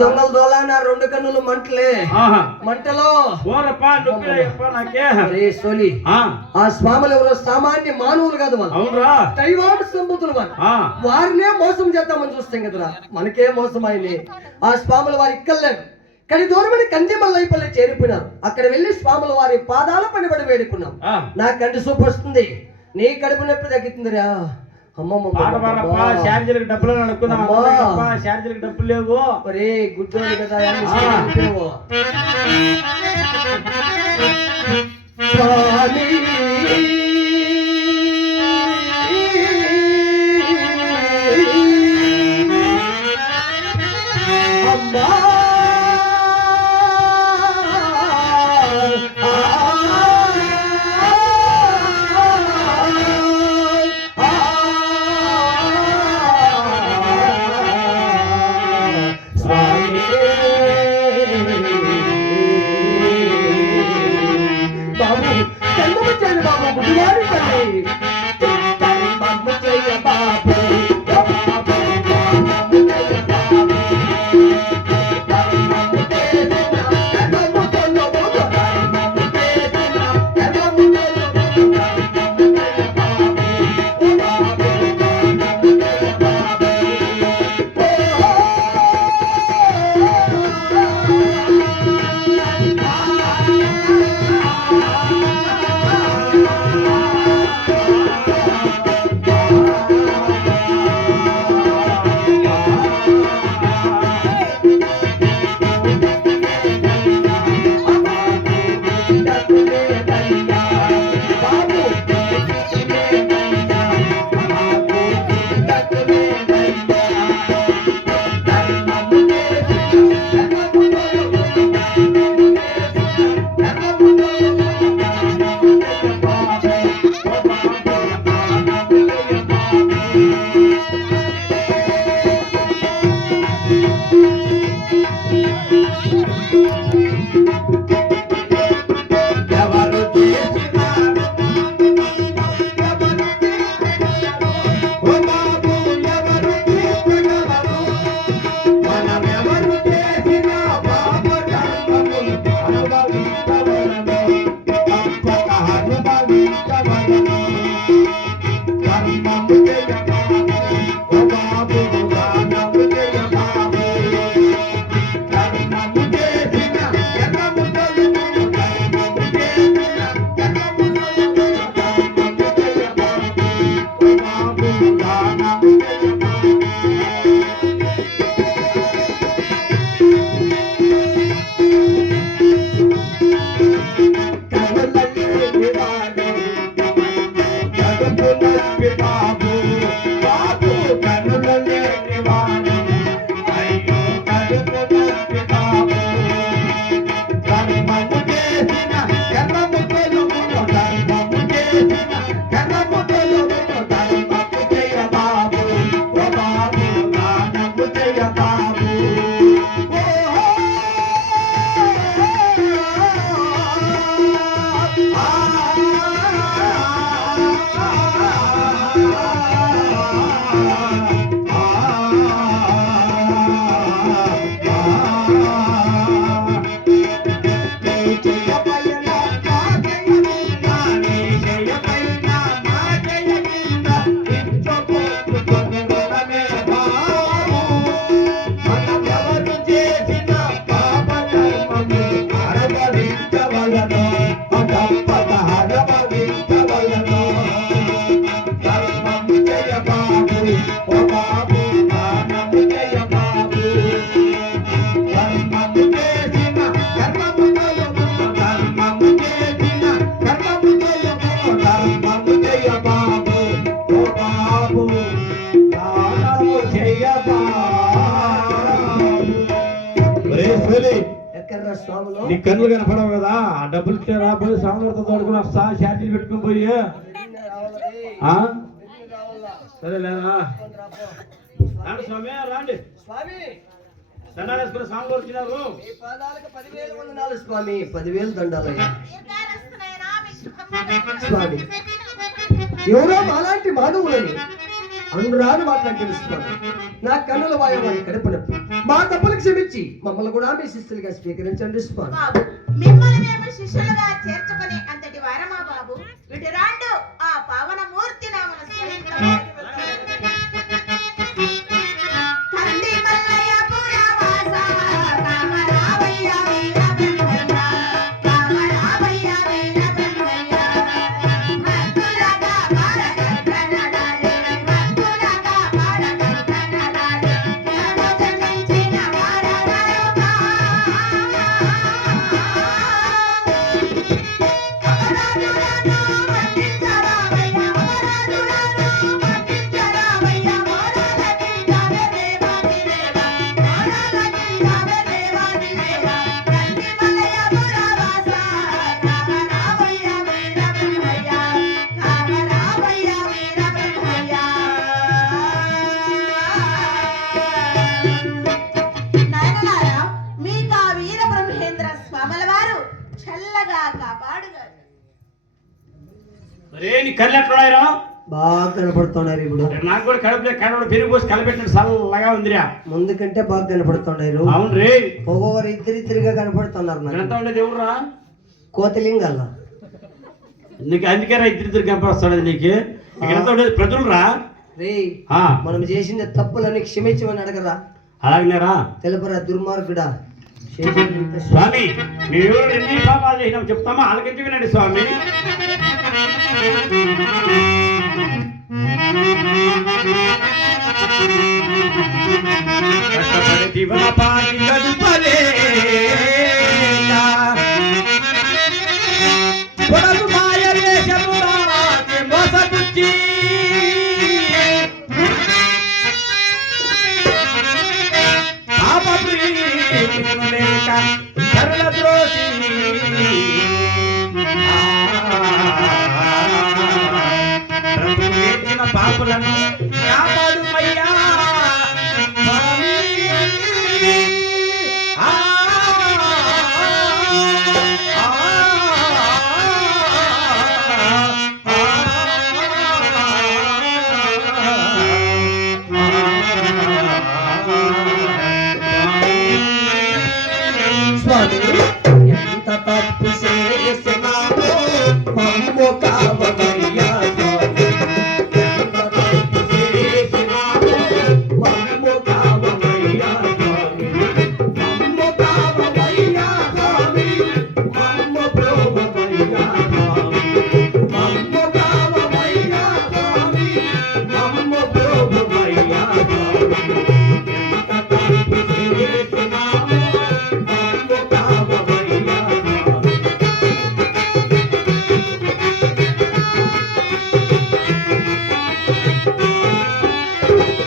దొంగలు దోలాన రెండు కన్నులు మంటలే మంటలో సోలి ఆ స్వాములు ఎవరో సామాన్య మానవులు కాదు వాళ్ళు దైవాడు సంబుతులు వారినే మోసం చేద్దామని చూస్తాం కదరా మనకే మోసం అయింది ఆ స్వాములు వారు ఇక్కర్లేదు కానీ దూరమని కందిమల్లైపల్లి చేరిపోయినారు అక్కడ వెళ్ళి స్వాములు వారి పాదాల పనిబడి వేడుకున్నాం నా కంటి సూపు వస్తుంది నీ కడుపు నొప్పి తగ్గుతుందిరా డబ్బులు డబ్బులు లేవు ఒరే గుడ్డోడు కదా అమ్మా నీ కన్నులు కనపడవు కదా ఆ డబ్బులు రాబోయే సాములతో తోడుకుని వస్తా షార్టీలు పెట్టుకుని పోయి సరేలేనా స్వామి రాండి దండాలేసుకుని స్వామి వచ్చినారు స్వామి 10,000 దండాలు స్వామి ఎవరో అలాంటి మానవులని అనురాని మాటలు తెలుసుకోండి. నా కన్నుల వాయు వారి కడుపునొప్పి మా తప్పులు క్షమించి మమ్మల్ని కూడా మీ శిష్యులుగా స్వీకరించండి స్వామి. బాబు మిమ్మల్ని మేము శిష్యులుగా చేర్చుకునే అంతటి వారమా బాబు? ఇటు రాండు ఆ పావన మూర్తి నామన తండ్రి మల్లయ్య పురవాస కామరావయ్య వీర బ్రహ్మయ్య కామరావయ్య వీర బ్రహ్మయ్య భక్తులగా పాడగంటనడాలి భక్తులగా పాడగంటనడాలి నన్ను జన్మించిన వారనరుగా అమరాజులను వందించరావయ్య అమరాజులను వందించరావయ్య మోరాలకి జావే దేవాది దేవ మోరాలకి జావే దేవాది దేవ తండ్రి మల్లయ్య పురవాస కామరావయ్య వీర బ్రహ్మయ్య కామరావయ్య వీర బ్రహ్మయ్య. నాయనలారా మీకు ఆ వీర బ్రహ్మేంద్ర స్వాముల వారు చల్లగా కాపాడుగారు. రే నీ కళ్ళు ఎట్లున్నాయిరా? బాగా కనపడుతున్నారు ఇప్పుడు. నాకు కూడా కడుపులో కడవడు పెరుగు పోసి కలిపెట్టినట్టు చల్లగా ఉందిరా. ముందు కంటే బాగా కనపడుతున్నారు. అవును రే. ఒక్కొక్కరు ఇద్దరిద్దరిగా కనపడుతున్నారు నాకు. ఎంత ఉండేది ఎవరురా? కోతిలింగల్ల నీకు అందుకేరా ఇద్దరిద్దరు కనపడుతున్నది నీకు. ఇక్కడ ఎంత ఉండేది ప్రజలురా. రే ఆ, మనం చేసిన తప్పులని క్షమించమని అడగరా? అలాగనేరా తెలుపరా దుర్మార్గుడా. చేసిన స్వామి మీరు ఎన్ని పాపాలు చేసినాం చెప్తామా? ఆలకించి వినండి స్వామి. కష్టపడి జీవనోపాధి గడుపలేక పొడవు మాయ వేషములాకి మోసపుచ్చి పాపప్రీతిని లేక కరుణ ద్రోషి ప్రభువు వేసిన పాపులను